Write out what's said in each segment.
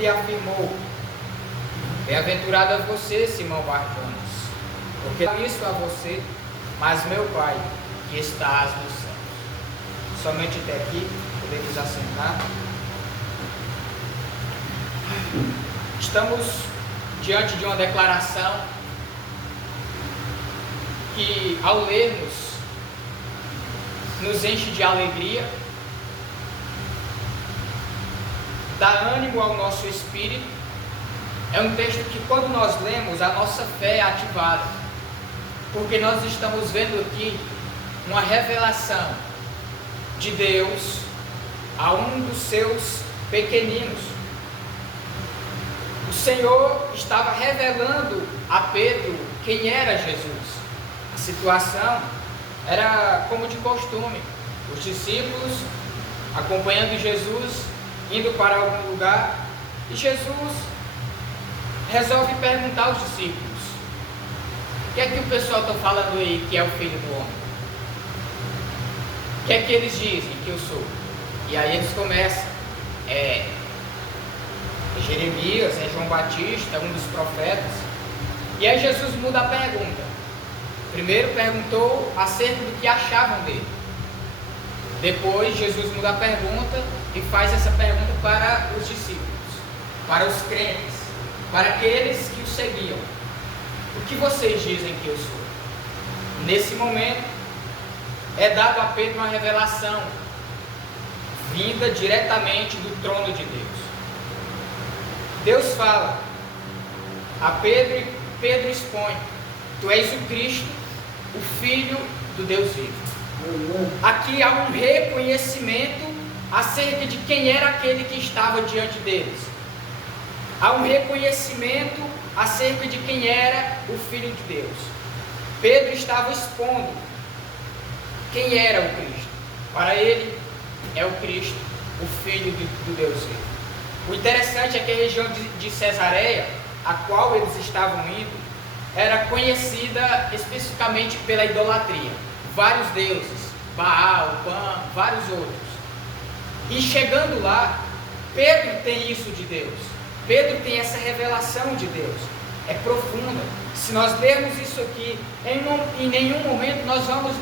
lhe afirmou: bem-aventurado é você, Simão Barjonas, porque não isso a você, mas meu Pai, que estás nos céus. Somente até aqui, podemos assentar. Estamos diante de uma declaração que, ao lermos, nos enche de alegria, dá ânimo ao nosso espírito. É um texto que, quando nós lemos, a nossa fé é ativada, porque nós estamos vendo aqui uma revelação de Deus a um dos seus pequeninos. O Senhor estava revelando a Pedro quem era Jesus. A situação era como de costume: os discípulos acompanhando Jesus, indo para algum lugar, e Jesus resolve perguntar aos discípulos: o que é que o pessoal está falando aí que é o Filho do Homem? O que é que eles dizem que eu sou? E aí eles começam: Jeremias, João Batista, um dos profetas. E aí Jesus muda a pergunta. Primeiro perguntou acerca do que achavam dele. Depois Jesus muda a pergunta e faz essa pergunta para os discípulos, para os crentes, para aqueles que o seguiam: o que vocês dizem que eu sou? Nesse momento é dado a Pedro uma revelação vinda diretamente do trono de Deus. Deus fala a Pedro e Pedro expõe: tu és o Cristo, o Filho do Deus vivo. Aqui há um reconhecimento acerca de quem era aquele que estava diante deles. Há um reconhecimento acerca de quem era o Filho de Deus. Pedro estava expondo quem era o Cristo. Para ele, é o Cristo, o Filho do Deus vivo. O interessante é que a região de Cesareia, a qual eles estavam indo, era conhecida especificamente pela idolatria. Vários deuses, Baal, Pan, vários outros. E chegando lá, Pedro tem isso de Deus. Pedro tem essa revelação de Deus. É profunda. Se nós lermos isso aqui, em nenhum momento nós vamos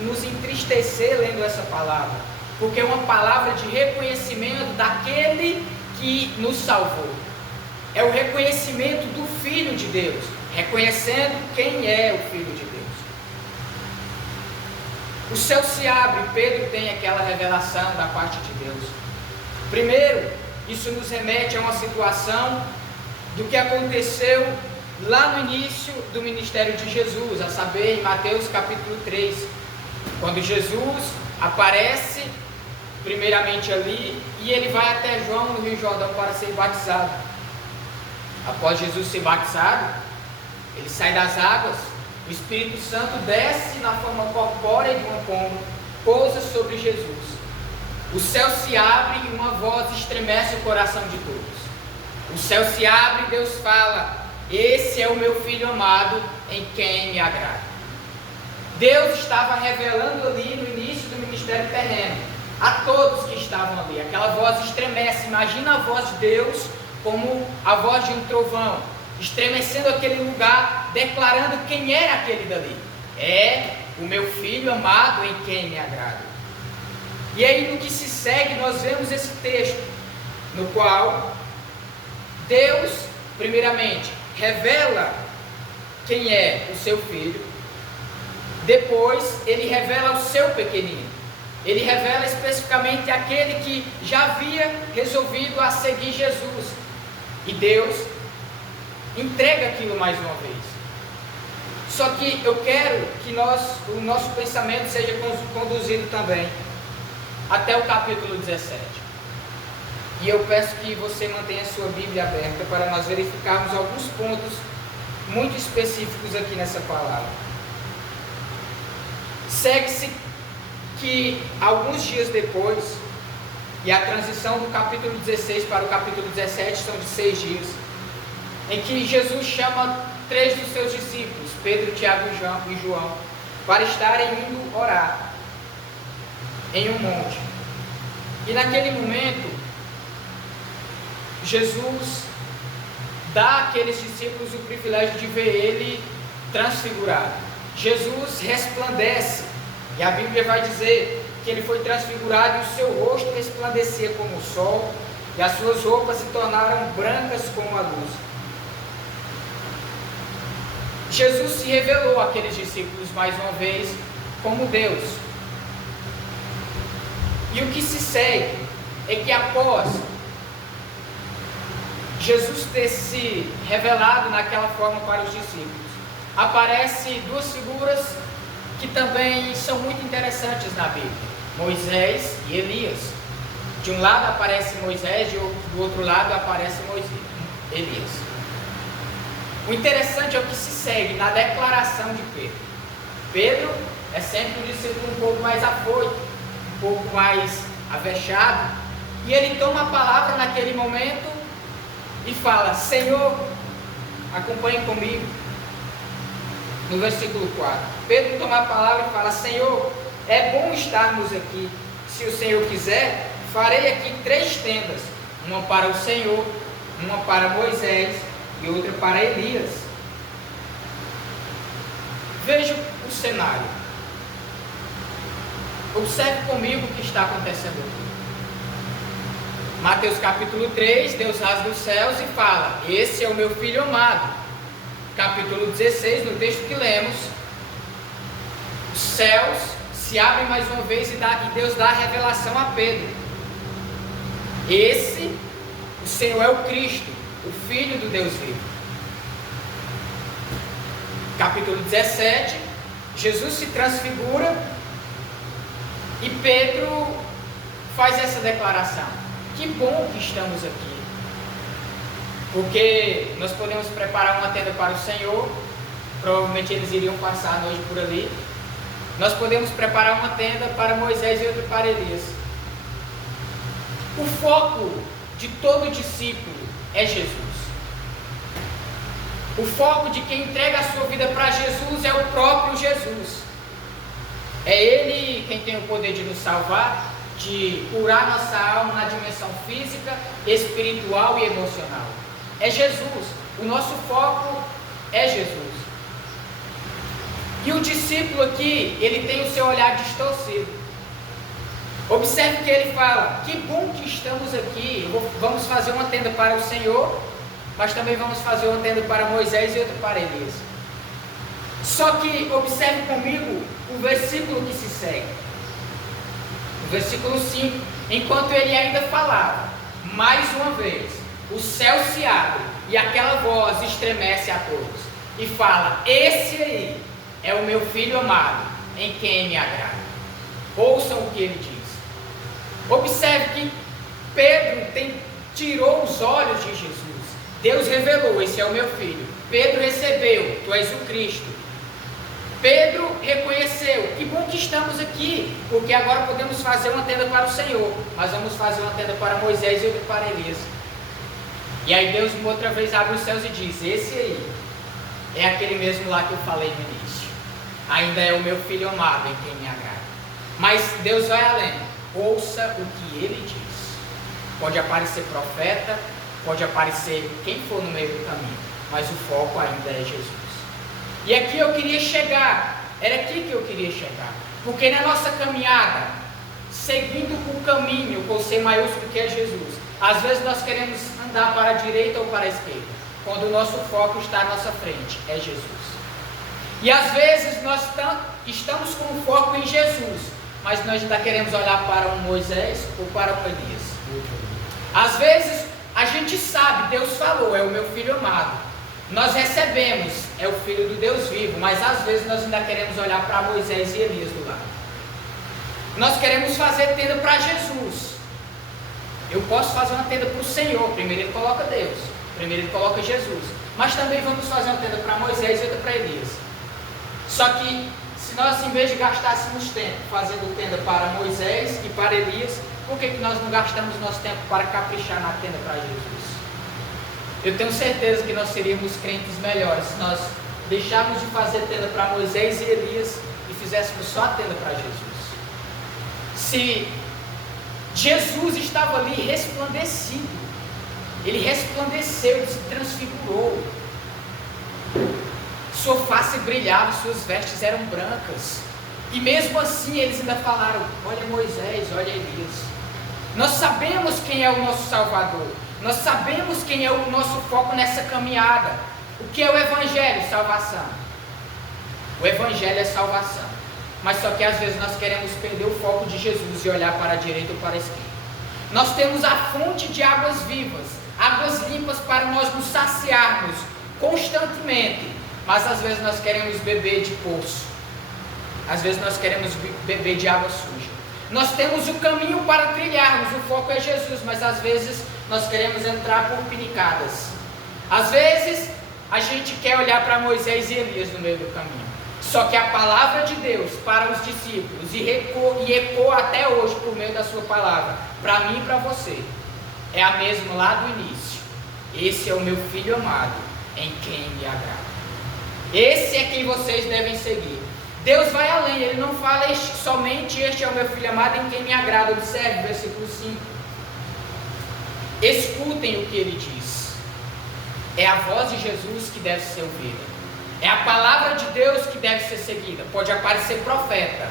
nos entristecer lendo essa palavra, porque é uma palavra de reconhecimento daquele que nos salvou. É o reconhecimento do Filho de Deus, reconhecendo quem é o Filho de Deus. O céu se abre, Pedro tem aquela revelação da parte de Deus. Primeiro, isso nos remete a uma situação do que aconteceu lá no início do ministério de Jesus, a saber, em Mateus capítulo 3, quando Jesus aparece primeiramente ali, e ele vai até João no Rio Jordão para ser batizado. Após Jesus ser batizado, ele sai das águas, o Espírito Santo desce na forma corpórea de uma pomba, pousa sobre Jesus. O céu se abre e uma voz estremece o coração de todos. O céu se abre e Deus fala: esse é o meu Filho amado, em quem me agrada. Deus estava revelando ali no início do ministério terreno a todos que estavam ali. Aquela voz estremece. Imagina a voz de Deus como a voz de um trovão, estremecendo aquele lugar, declarando quem era aquele dali. É o meu Filho amado, em quem me agrada. E aí, no que se segue, nós vemos esse texto, no qual Deus, primeiramente, revela quem é o seu Filho. Depois, ele revela o seu pequenino. Ele revela especificamente aquele que já havia resolvido a seguir Jesus. E Deus entrega aquilo mais uma vez. Só que eu quero que o nosso pensamento seja conduzido também até o capítulo 17. E eu peço que você mantenha a sua Bíblia aberta para nós verificarmos alguns pontos muito específicos aqui nessa palavra. Segue-se que alguns dias depois, e a transição do capítulo 16 para o capítulo 17 são de 6 dias, em que Jesus chama 3 dos seus discípulos, Pedro, Tiago e João, para estarem indo orar em um monte. E naquele momento, Jesus dá àqueles discípulos o privilégio de ver ele transfigurado. Jesus resplandece, e a Bíblia vai dizer que ele foi transfigurado e o seu rosto resplandecia como o sol, e as suas roupas se tornaram brancas como a luz. Jesus se revelou àqueles discípulos mais uma vez como Deus. E o que se segue é que após Jesus ter se revelado naquela forma para os discípulos, aparecem duas figuras que também são muito interessantes na Bíblia: Moisés e Elias. De um lado aparece Moisés, do outro lado aparece Elias. O interessante é o que se segue na declaração de Pedro. Pedro é sempre um discípulo um pouco mais afoito, um pouco mais avexado, e ele toma a palavra naquele momento e fala: Senhor, acompanhe comigo. No versículo 4, Pedro toma a palavra e fala: Senhor, é bom estarmos aqui. Se o Senhor quiser, farei aqui 3 tendas, uma para o Senhor, uma para Moisés e outra para Elias. Veja o cenário. Observe comigo o que está acontecendo aqui. Mateus capítulo 3, Deus rasga os céus e fala: esse é o meu filho amado. Capítulo 16, no texto que lemos, os céus se abrem mais uma vez e Deus dá a revelação a Pedro. Esse, o Senhor é o Cristo, o Filho do Deus vivo. Capítulo 17, Jesus se transfigura e Pedro faz essa declaração: que bom que estamos aqui, porque nós podemos preparar uma tenda para o Senhor, provavelmente eles iriam passar a noite por ali. Nós podemos preparar uma tenda para Moisés e outra para Elias. O foco de todo discípulo é Jesus. O foco de quem entrega a sua vida para Jesus é o próprio Jesus. É Ele quem tem o poder de nos salvar, de curar nossa alma na dimensão física, espiritual e emocional. É Jesus. O nosso foco é Jesus. E o discípulo aqui, ele tem o seu olhar distorcido. Observe que ele fala: que bom que estamos aqui, vamos fazer uma tenda para o Senhor, mas também vamos fazer uma tenda para Moisés e outra para Elias. Só que observe comigo o versículo que se segue. No versículo 5, enquanto ele ainda falava, mais uma vez, o céu se abre e aquela voz estremece a todos e fala: esse aí é o meu filho amado, em quem me agrada. Ouçam o que ele diz. Observe que Pedro tirou os olhos de Jesus. Deus revelou: esse é o meu filho. Pedro recebeu: tu és o Cristo. Pedro reconheceu: que bom que estamos aqui, porque agora podemos fazer uma tenda para o Senhor, mas vamos fazer uma tenda para Moisés e outra para Elias. E aí Deus uma outra vez abre os céus e diz: esse aí é aquele mesmo lá que eu falei no início. Ainda é o meu filho amado, em quem me agrada. Mas Deus vai além. Ouça o que ele diz. Pode aparecer profeta, pode aparecer quem for no meio do caminho, mas o foco ainda é Jesus. E aqui eu queria chegar, era aqui que eu queria chegar, porque na nossa caminhada, seguindo o caminho com C maiúsculo que é Jesus, às vezes nós queremos andar para a direita ou para a esquerda, quando o nosso foco está à nossa frente, é Jesus. E às vezes nós estamos com o foco em Jesus, mas nós ainda queremos olhar para um Moisés ou para um Elias. Às vezes a gente sabe, Deus falou: é o meu filho amado. Nós recebemos: é o Filho do Deus vivo, mas às vezes nós ainda queremos olhar para Moisés e Elias do lado. Nós queremos fazer tenda para Jesus. Eu posso fazer uma tenda para o Senhor, primeiro ele coloca Deus, primeiro ele coloca Jesus, mas também vamos fazer uma tenda para Moisés e outra para Elias. Só que se nós, em vez de gastássemos tempo fazendo tenda para Moisés e para Elias, por que nós não gastamos nosso tempo para caprichar na tenda para Jesus? Eu tenho certeza que nós seríamos crentes melhores se nós deixarmos de fazer tenda para Moisés e Elias e fizéssemos só a tenda para Jesus. Se Jesus estava ali resplandecido, Ele resplandeceu, ele se transfigurou. Sua face brilhava, suas vestes eram brancas. E mesmo assim eles ainda falaram: olha Moisés, olha Elias. Nós sabemos quem é o nosso Salvador. Nós sabemos quem é o nosso foco nessa caminhada. O que é o Evangelho? Salvação. O Evangelho é salvação. Mas só que às vezes nós queremos perder o foco de Jesus e olhar para a direita ou para a esquerda. Nós temos a fonte de águas vivas, águas limpas para nós nos saciarmos constantemente. Mas às vezes nós queremos beber de poço. Às vezes nós queremos beber de água suja. Nós temos o caminho para trilharmos, o foco é Jesus, mas às vezes nós queremos entrar por pinicadas. Às vezes a gente quer olhar para Moisés e Elias no meio do caminho. Só que a palavra de Deus para os discípulos, e ecoa até hoje por meio da sua palavra, para mim e para você, é a mesma lá do início. Esse é o meu filho amado, em quem me agrada. Esse é quem vocês devem seguir. Deus vai além, Ele não fala somente este é o meu filho amado em quem me agrada. Observe o versículo 5. Escutem o que Ele diz. É a voz de Jesus que deve ser ouvida. É a palavra de Deus que deve ser seguida. Pode aparecer profeta,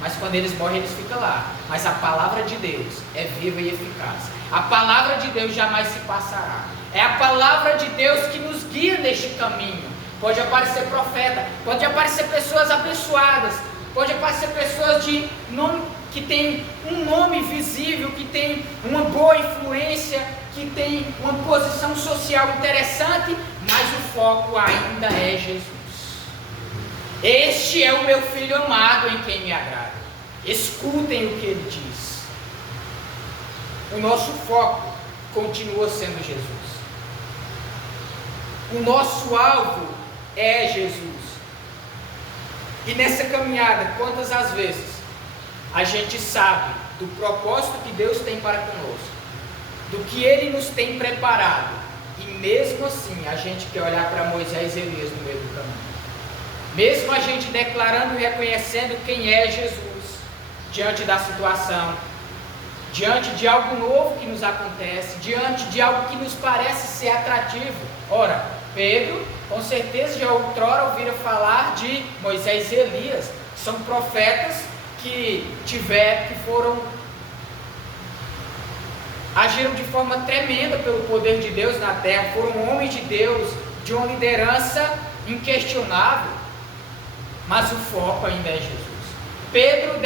mas quando eles morrem eles ficam lá. Mas a palavra de Deus é viva e eficaz. A palavra de Deus jamais se passará. É a palavra de Deus que nos guia neste caminho. Pode aparecer profeta, pode aparecer pessoas abençoadas, pode aparecer pessoas que têm um nome visível, que têm uma boa influência, que têm uma posição social interessante, mas o foco ainda é Jesus. Este é o meu filho amado em quem me agrada. Escutem o que ele diz. O nosso foco continua sendo Jesus. O nosso alvo é Jesus. E nessa caminhada, quantas as vezes a gente sabe do propósito que Deus tem para conosco, do que Ele nos tem preparado, e mesmo assim a gente quer olhar para Moisés e Elias no meio do caminho, mesmo a gente declarando e reconhecendo quem é Jesus, diante da situação, diante de algo novo que nos acontece, diante de algo que nos parece ser atrativo. Ora, Pedro, com certeza já outrora ouvira falar de Moisés e Elias. São profetas que agiram de forma tremenda pelo poder de Deus na terra, foram homens de Deus, de uma liderança inquestionável, mas o foco ainda é Jesus. Pedro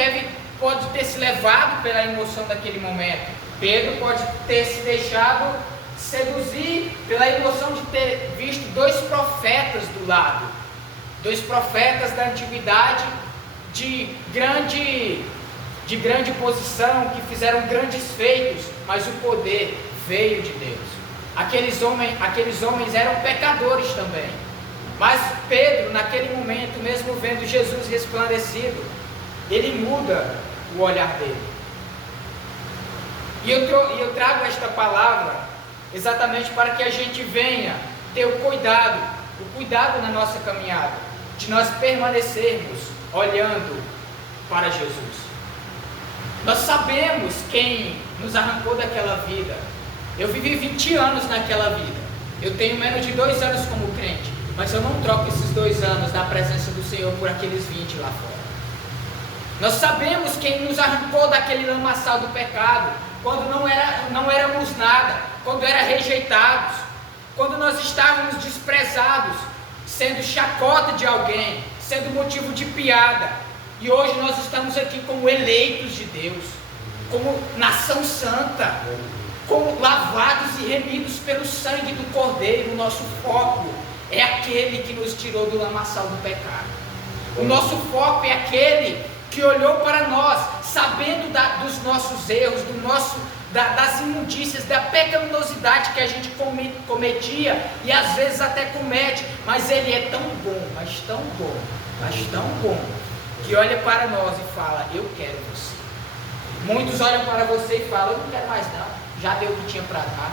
pode ter se levado pela emoção daquele momento. Pedro pode ter se deixado seduzir pela emoção de ter visto dois profetas do lado, dois profetas da antiguidade de grande posição, que fizeram grandes feitos, mas o poder veio de Deus. Aqueles homens eram pecadores também, mas Pedro, naquele momento, mesmo vendo Jesus resplandecido, ele muda o olhar dele. E eu trago esta palavra exatamente para que a gente venha ter o cuidado na nossa caminhada, de nós permanecermos olhando para Jesus. Nós sabemos quem nos arrancou daquela vida. Eu vivi 20 anos naquela vida. Eu tenho menos de 2 anos como crente, mas eu não troco esses 2 anos da presença do Senhor por aqueles 20 lá fora. Nós sabemos quem nos arrancou daquele lamaçal do pecado, quando não éramos nada, quando éramos rejeitados, quando nós estávamos desprezados, sendo chacota de alguém, sendo motivo de piada. E hoje nós estamos aqui como eleitos de Deus, como nação santa, como lavados e remidos pelo sangue do Cordeiro. O nosso foco é aquele que nos tirou do lamaçal do pecado. O nosso foco é aquele que olhou para nós, sabendo dos nossos erros, das imundícias, da pecaminosidade que a gente cometia e às vezes até comete, mas Ele é tão bom, mas tão bom, que olha para nós e fala: eu quero você. Muitos olham para você e falam: eu não quero mais não, já deu o que tinha para dar,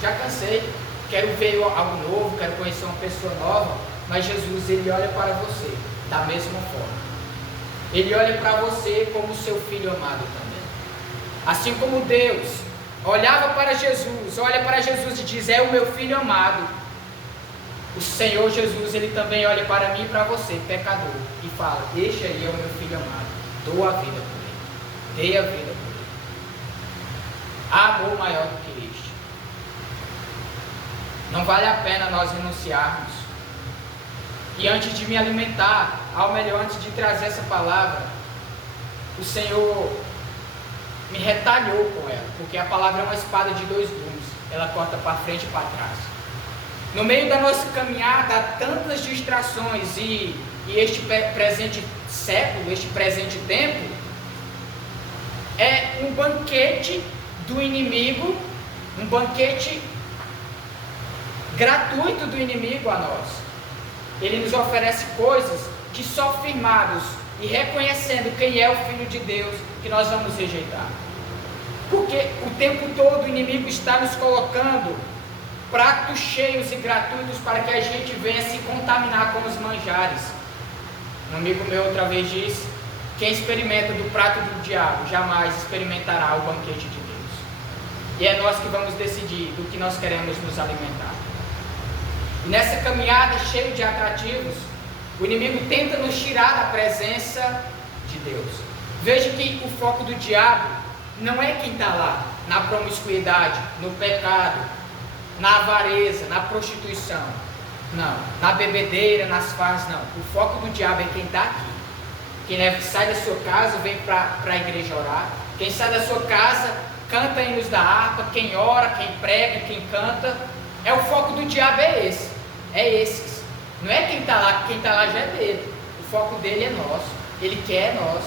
já cansei, quero ver algo novo, quero conhecer uma pessoa nova. Mas Jesus, Ele olha para você da mesma forma. Ele olha para você como seu filho amado também. Assim como Deus olhava para Jesus, olha para Jesus e diz: é o meu filho amado. O Senhor Jesus, ele também olha para mim e para você, pecador, e fala: este aí é o meu filho amado, dou a vida por ele, dei a vida por ele. Há amor maior do que este. Não vale a pena nós renunciarmos. E antes de me alimentar, ao melhor, antes de trazer essa palavra, o Senhor me retalhou com ela, porque a palavra é uma espada de dois gumes, ela corta para frente e para trás. No meio da nossa caminhada há tantas distrações e este presente século, este presente tempo, é um banquete do inimigo, um banquete gratuito do inimigo a nós. Ele nos oferece coisas que só firmados e reconhecendo quem é o Filho de Deus que nós vamos rejeitar. Porque o tempo todo o inimigo está nos colocando pratos cheios e gratuitos para que a gente venha se contaminar com os manjares. Um amigo meu outra vez disse: quem experimenta do prato do diabo jamais experimentará o banquete de Deus. E é nós que vamos decidir do que nós queremos nos alimentar. E nessa caminhada cheia de atrativos, o inimigo tenta nos tirar da presença de Deus. Veja que o foco do diabo não é quem está lá, na promiscuidade, no pecado, na avareza, na prostituição. Não, na bebedeira, nas farras, não. O foco do diabo é quem está aqui. Quem sai da sua casa, vem para a igreja orar. Quem sai da sua casa, canta hinos da harpa. Quem ora, quem prega, quem canta. O foco do diabo é esse. É esses. Não é quem está lá já é dele. O foco dele é nosso. Ele quer nós.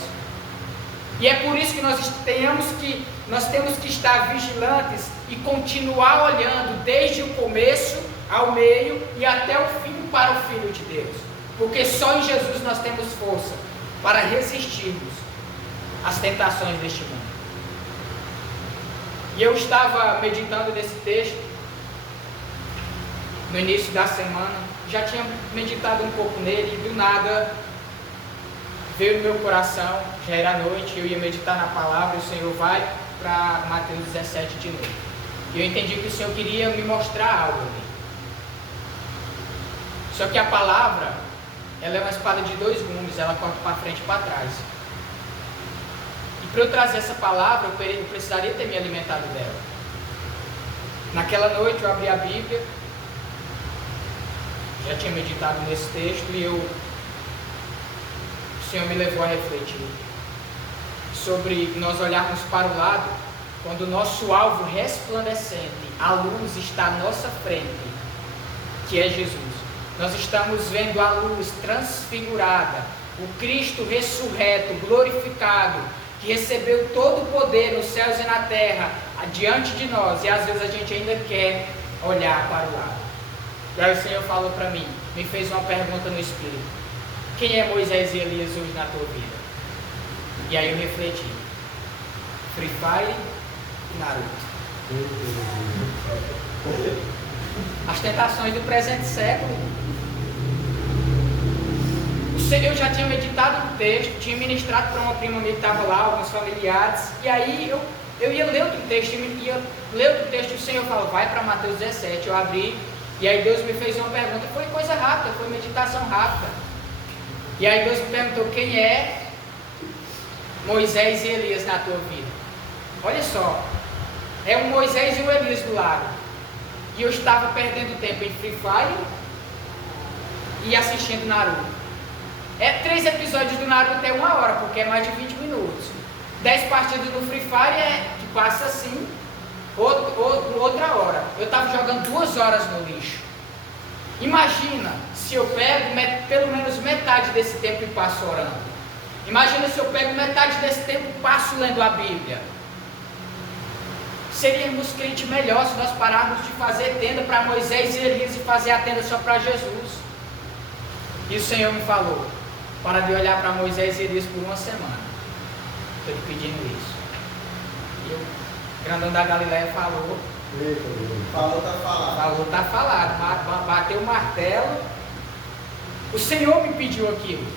E é por isso que nós temos que estar vigilantes e continuar olhando desde o começo ao meio e até o fim para o Filho de Deus. Porque só em Jesus nós temos força para resistirmos às tentações deste mundo. E eu estava meditando nesse texto no início da semana, já tinha meditado um pouco nele e do nada veio no meu coração, já era noite, eu ia meditar na palavra, e o Senhor vai para Mateus 17 de novo. E eu entendi que o Senhor queria me mostrar algo ali. Só que a palavra, ela é uma espada de dois gumes, ela corta para frente e para trás. E para eu trazer essa palavra, eu precisaria ter me alimentado dela. Naquela noite eu abri a Bíblia, já tinha meditado nesse texto e o Senhor me levou a refletir sobre nós olharmos para o lado, quando o nosso alvo resplandecente, a luz está à nossa frente, que é Jesus. Nós estamos vendo a luz transfigurada, o Cristo ressurreto, glorificado, que recebeu todo o poder nos céus e na terra, diante de nós, e às vezes a gente ainda quer olhar para o lado. E aí o Senhor falou para mim, me fez uma pergunta no Espírito: quem é Moisés e Elias hoje na tua vida? E aí eu refleti: Free Fire e Naruto. As tentações do presente século. Eu já tinha meditado no texto, tinha ministrado para uma prima minha que estava lá, alguns familiares, e aí eu ia ler outro texto, e o Senhor falou: vai para Mateus 17, eu abri, e aí Deus me fez uma pergunta, foi coisa rápida, foi meditação rápida. E aí Deus me perguntou: quem é Moisés e Elias na tua vida? Olha só, é um Moisés e um Elias do lado. E eu estava perdendo tempo em Free Fire e assistindo Naruto. 3 episódios do Naruto é 1 hora, porque é mais de 20 minutos. 10 partidas do Free Fire que passa assim, outra hora. Eu estava jogando 2 horas no lixo. Imagina se eu pego pelo menos metade desse tempo e passo orando. Imagina se eu pego metade desse tempo e passo lendo a Bíblia. Seríamos crentes melhor se nós pararmos de fazer tenda para Moisés e Elias e fazer a tenda só para Jesus. E o Senhor me falou: para de olhar para Moisés e Elias por uma semana. Estou te pedindo isso. E o grandão da Galileia falou: falou, tá falado. Falou, tá falado. Bateu o martelo. O Senhor me pediu aquilo.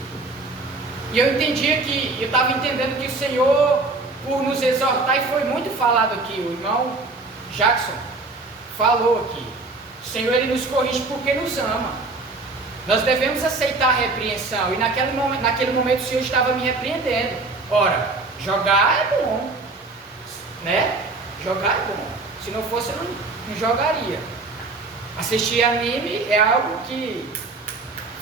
E eu entendia que, eu estava entendendo que o Senhor, por nos exortar, e foi muito falado aqui, o irmão Jackson falou aqui. O Senhor, Ele nos corrige porque nos ama. Nós devemos aceitar a repreensão. E naquele momento o Senhor estava me repreendendo. Ora, jogar é bom, né? Jogar é bom. Se não fosse, eu não jogaria. Assistir anime é algo que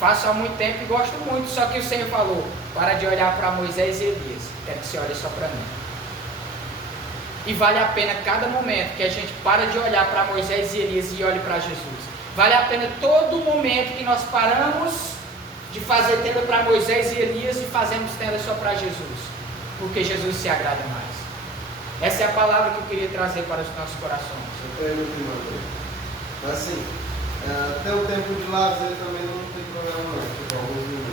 faço há muito tempo e gosto muito. Só que o Senhor falou, para de olhar para Moisés e Elias. Quero que você olhe só para mim. E vale a pena cada momento que a gente para de olhar para Moisés e Elias e olhe para Jesus. Vale a pena todo momento que nós paramos de fazer tenda para Moisés e Elias e fazemos tenda só para Jesus. Porque Jesus se agrada mais. Essa é a palavra que eu queria trazer para os nossos corações. Assim, até o tempo de lazer também não tem problema não. Tipo, alguns